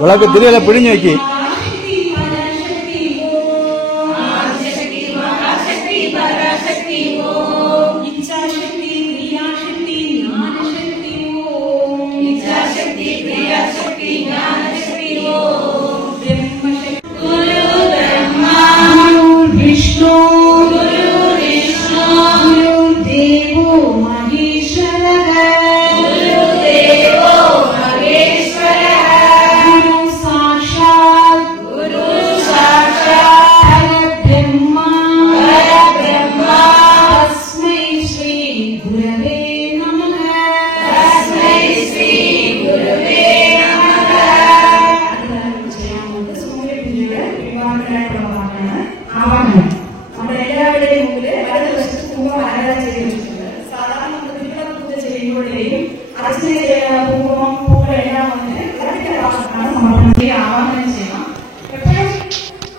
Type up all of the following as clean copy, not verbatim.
വിളക്ക് തിരികെ പിടിഞ്ഞു വയ്ക്കി.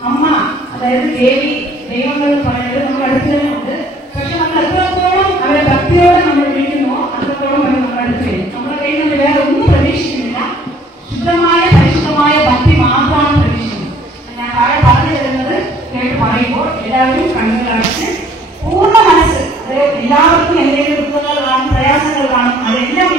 അമ്മ അതായത് ദേവി ദൈവങ്ങൾ പറയുന്നത് നമ്മുടെ അടുത്ത് തന്നെ ഉണ്ട്. പക്ഷെ നമ്മൾ എത്രത്തോളം അവരെ ഭക്തിയോടെ നമ്മൾ വിളിക്കുന്നോ അത്രത്തോളം അവർ നമ്മുടെ അടുത്ത് വരും. നമ്മുടെ കയ്യിൽ നിന്ന് വേറെ ഒന്നും പ്രതീക്ഷിക്കുന്നില്ല. ശുദ്ധമായ പരിശുദ്ധമായ ഭക്തി മാത്രമാണ് പ്രതീക്ഷിക്കുന്നത്. ഞാൻ താഴെ പറഞ്ഞു തരുന്നത് കേട്ട് പറയുമ്പോൾ എല്ലാവരും കണ്ണുകളടച്ച് പൂർണ്ണ മനസ്സ്, അതായത് എല്ലാവർക്കും എന്തെങ്കിലും ദുഃഖങ്ങൾ കാണും, പ്രയാസങ്ങൾ കാണും. അതെല്ലാം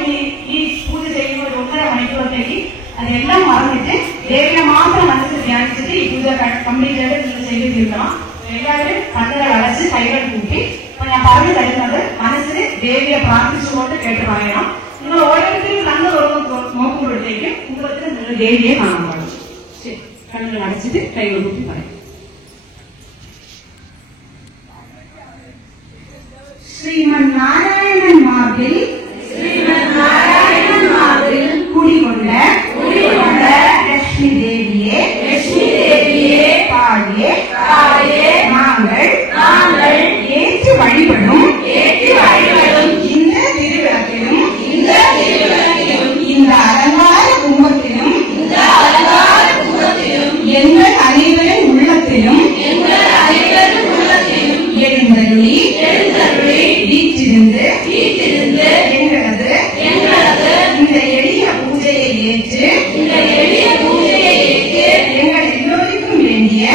ഈ പൂജ ചെയ്യുന്ന ഒരു 1.5 മണിക്കൂറത്തേക്ക് അതെല്ലാം മറന്നിട്ട് ദേവിയെ മാത്രം മനസ്സിൽ ധ്യാനിച്ചിട്ട് ഈ പൂജ കംപ്ലീറ്റ് ആയിട്ട് നിങ്ങൾ ചെയ്ത് തീർക്കണം. എല്ലാവരും കണ്ണുകൾ അടച്ച് കൈകൾ കൂട്ടി. അപ്പൊ ഞാൻ പറഞ്ഞു തരുന്നത് മനസ്സിൽ ദേവിയെ പ്രാർത്ഥിച്ചുകൊണ്ട് കേട്ട് പറയണം. നിങ്ങൾ ഓരോരുത്തരും കണ്ണ് തുറന്ന് നോക്കുമ്പോഴത്തേക്കും കുടുംബത്തിൽ നിങ്ങൾ ദേവിയെ കാണാൻ പാടും. ശരി, കണ്ണുകൾ അടച്ചിട്ട് കൈകൾ കൂട്ടി പറയും. ശ്രീമന്നാരായണൻ മാർഗിൽ കുടികൊണ്ട് ലക്ഷ്മി ദേവിയെ പാടിയെ നാങ്ങൾ ഏറ്റു വഴിപടും இந்த திருவிளக்கிலும் இந்த அலங்கார கும்பத்திலும் எங்கள் அனைவரின் உள்ளத்திலும் எழுந்தருளி வீற்றிருந்து எங்களது இந்த எளிய பூஜையை ஏற்று எங்கள் எல்லோருக்கும் வேண்டிய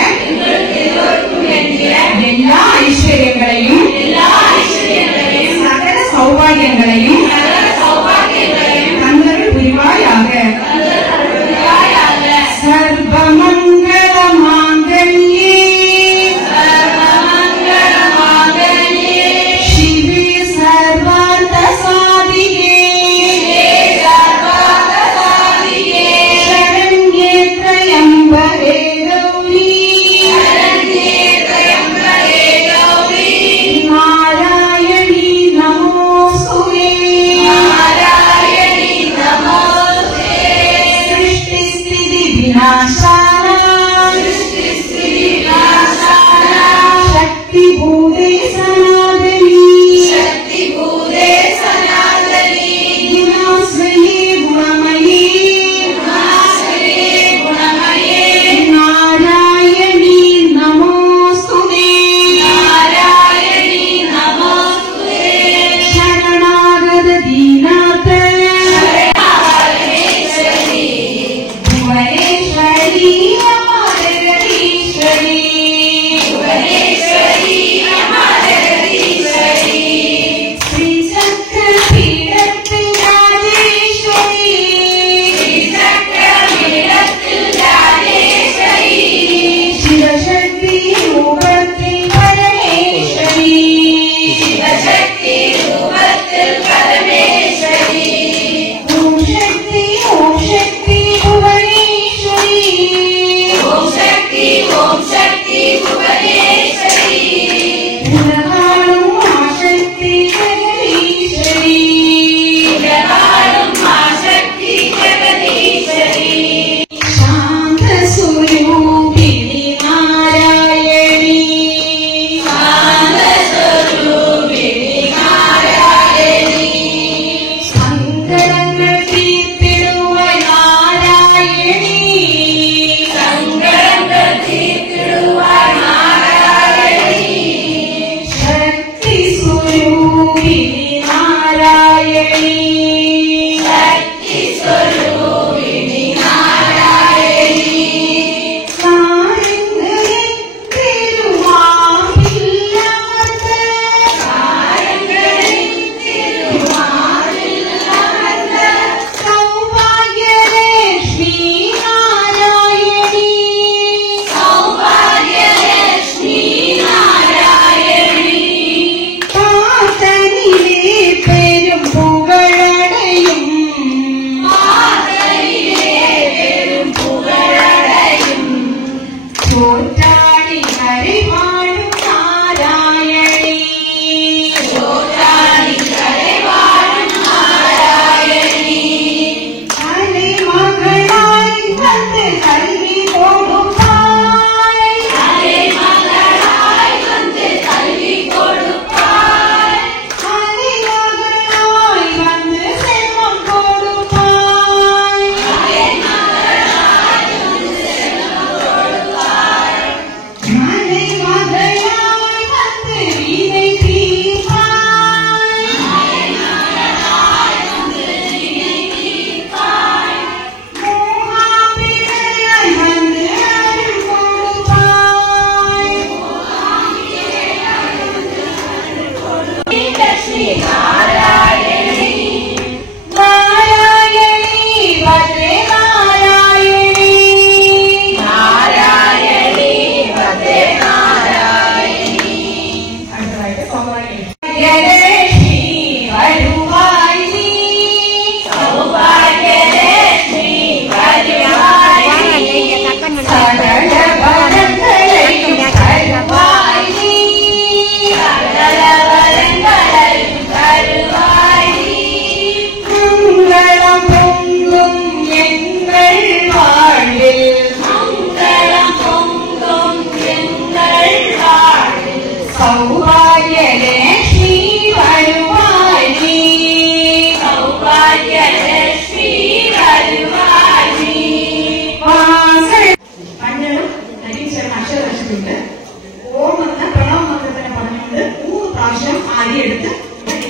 എടുത്ത്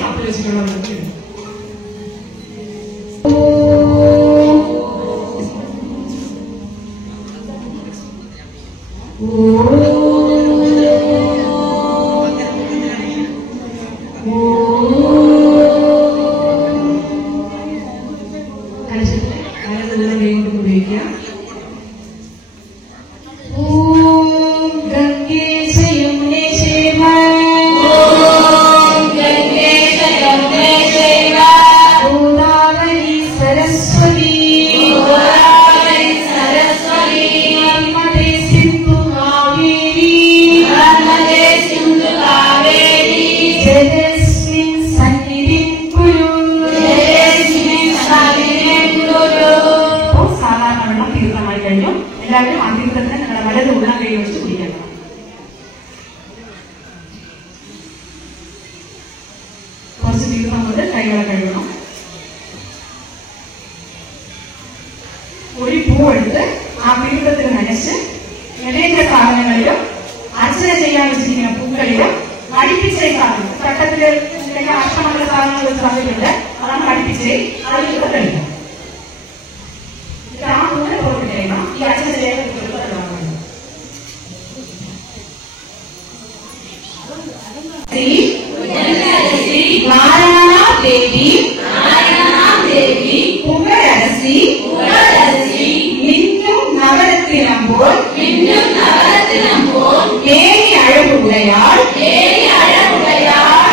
കപ്പിൽ വെച്ചിട്ടുള്ള എല്ലാവരും ആ തീർത്ഥത്തിന് നിങ്ങളുടെ വലത് ഉള്ളം കൈ വെച്ച് കുടിക്കണം. കുറച്ച് തീർത്ഥം കൊണ്ട് കൈകളെ കഴുകണം. ഒരു പൂ എടുത്ത് ആ തീർത്ഥത്തിൽ നനച്ച് ഇടേണ്ട സാധനങ്ങളിലും അർച്ചന ചെയ്യാൻ വെച്ചിരിക്കുന്ന പൂക്കളിലും അടുപ്പിച്ച സാധനം ചട്ടത്തില് അഷ്ടമുള്ള സാധനങ്ങൾ സാധ്യതയുണ്ട്. അതാണ് അടുപ്പിച്ച് അതിലൂടെ കഴിക്കണം. ആ പൂവിനെ പുറത്ത് കഴിയണം. ഈ അർച്ചന ചെയ്യാൻ നാരായണാദേവി പുകഴരസി മിന്നും നവരത്തിനമ്പോൾ ഏഴി അഴകുള്ളയാൾ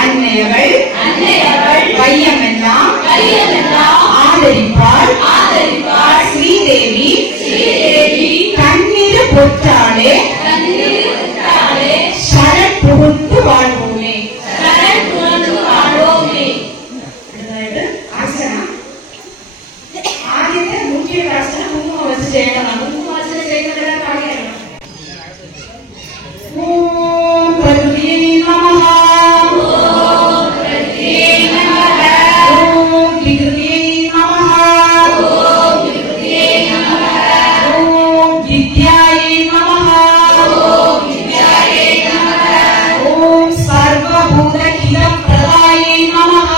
അന്നയവൾ വയ്യമെല്ലാം ആദരിപ്പാൾ ശ്രീദേവി കണ്ണിന് പൊറ്റാളെ ശരൺ പുറത്തു വാഴുമേ. ആദ്യത്തെ മുഖ്യ അർച്ചന കുങ്കുമം വെച്ച് ചെയ്യണം. കുങ്കുമം അർച്ചന ചെയ്യുന്നതെല്ലാം കാര്യമാണ്. ഓം പ്രകൃതിയേ നമഃ, ഓം വികൃതിയേ നമഃ, ഓം വിദ്യായേ നമഃ, ഓം സർവഭൂതഹിതപ്രദായേ നമഃ,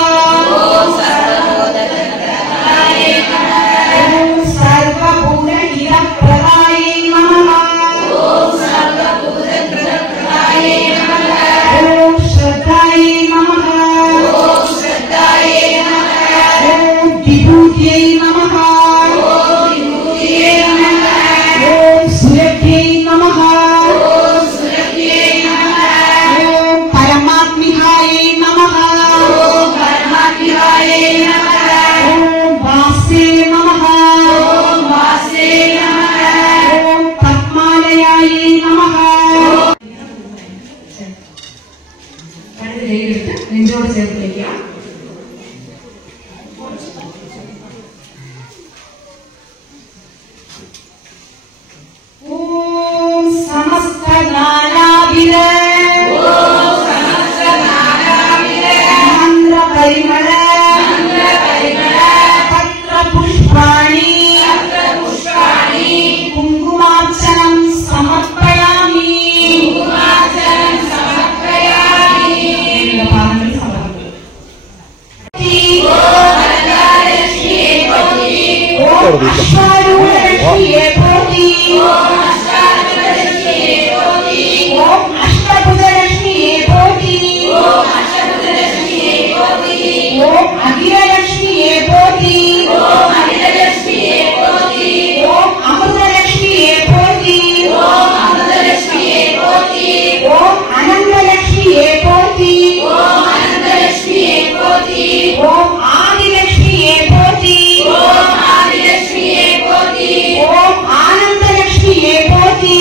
നെഞ്ചോട് ചേർത്ത് വയ്ക്കുക. ഓം സമസ്ത നാനാവിധ മന്ത്രപരിമള പത്രപുഷ്പാണി കുങ്കുമാർച്ചനം സമർപ്പയാമി. അശ്വാരൂഢലക്ഷ്മിയെ പോറ്റി, ഓം അഷ്ടഭുജലക്ഷ്മിയെ പോറ്റി, ഓം അഖിലലക്ഷ്മിയെ പോറ്റി, ഓം അമൃതലക്ഷ്മിയെ പോറ്റി, ഓം അനന്തലക്ഷ്മിയെ പോറ്റി, ഓം ആദിലക്ഷ്മിയെ പോറ്റി, ഓം ആനന്ദലക്ഷ്മിയെ പോറ്റി,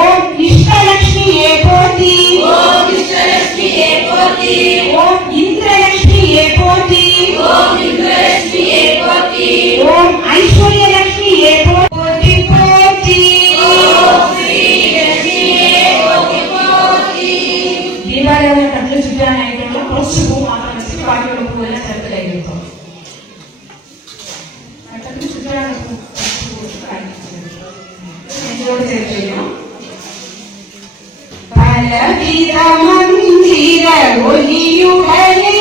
ഓം ഇഷ്ടലക്ഷ്മിയെ പോറ്റി, ഓം ഇന്ദ്രലക്ഷ്മിയെ പോറ്റി, ഓം ഐശ്വര്യലക്ഷ്മിയെ പോറ്റി പോറ്റി. ദീപാവലി കട്ടിൽ ചുറ്റാനായിട്ടുള്ള കുറച്ച് പൂ മാത്രം വെച്ചിട്ട് ബാക്കിയുള്ള പൂവെല്ലാം ചേർത്ത് കൈകൊടുക്കും. കട്ടത്തിന് ചുറ്റാനുള്ള നെഞ്ചോട് ചേർത്ത് ചെയ്യണം. പാല് മന്ദിര ഒലിയുടനെ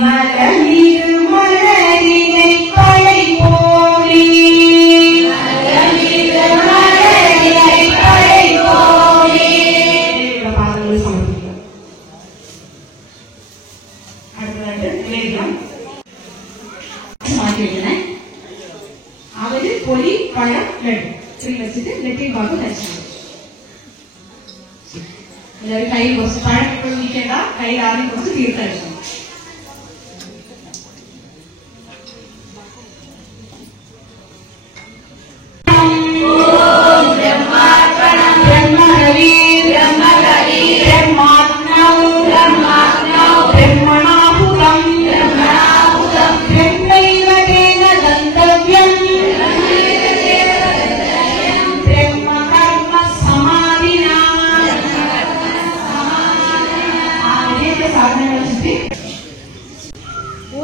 മലരിനെ പഴി പോലി പാദങ്ങൾ സമർപ്പിക്കുക. അടുത്തതായിട്ട് നിവേദ്യം മാറ്റി വെക്കണേ. അവര് പൊരി പഴം ലഡു ഇത്രയും വെച്ചിട്ട് നെറ്റി ഭാഗം ധരിച്ചു. എല്ലാവരും കയ്യിൽ കുറച്ച് പഴം ഇപ്പോഴും നിൽക്കേണ്ട, കയ്യിൽ ആദ്യം കുറച്ച് തീർത്ഥഴിച്ചു.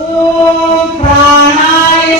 ഓം പ്രാണായ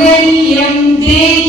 മംഗല്യം ദേവി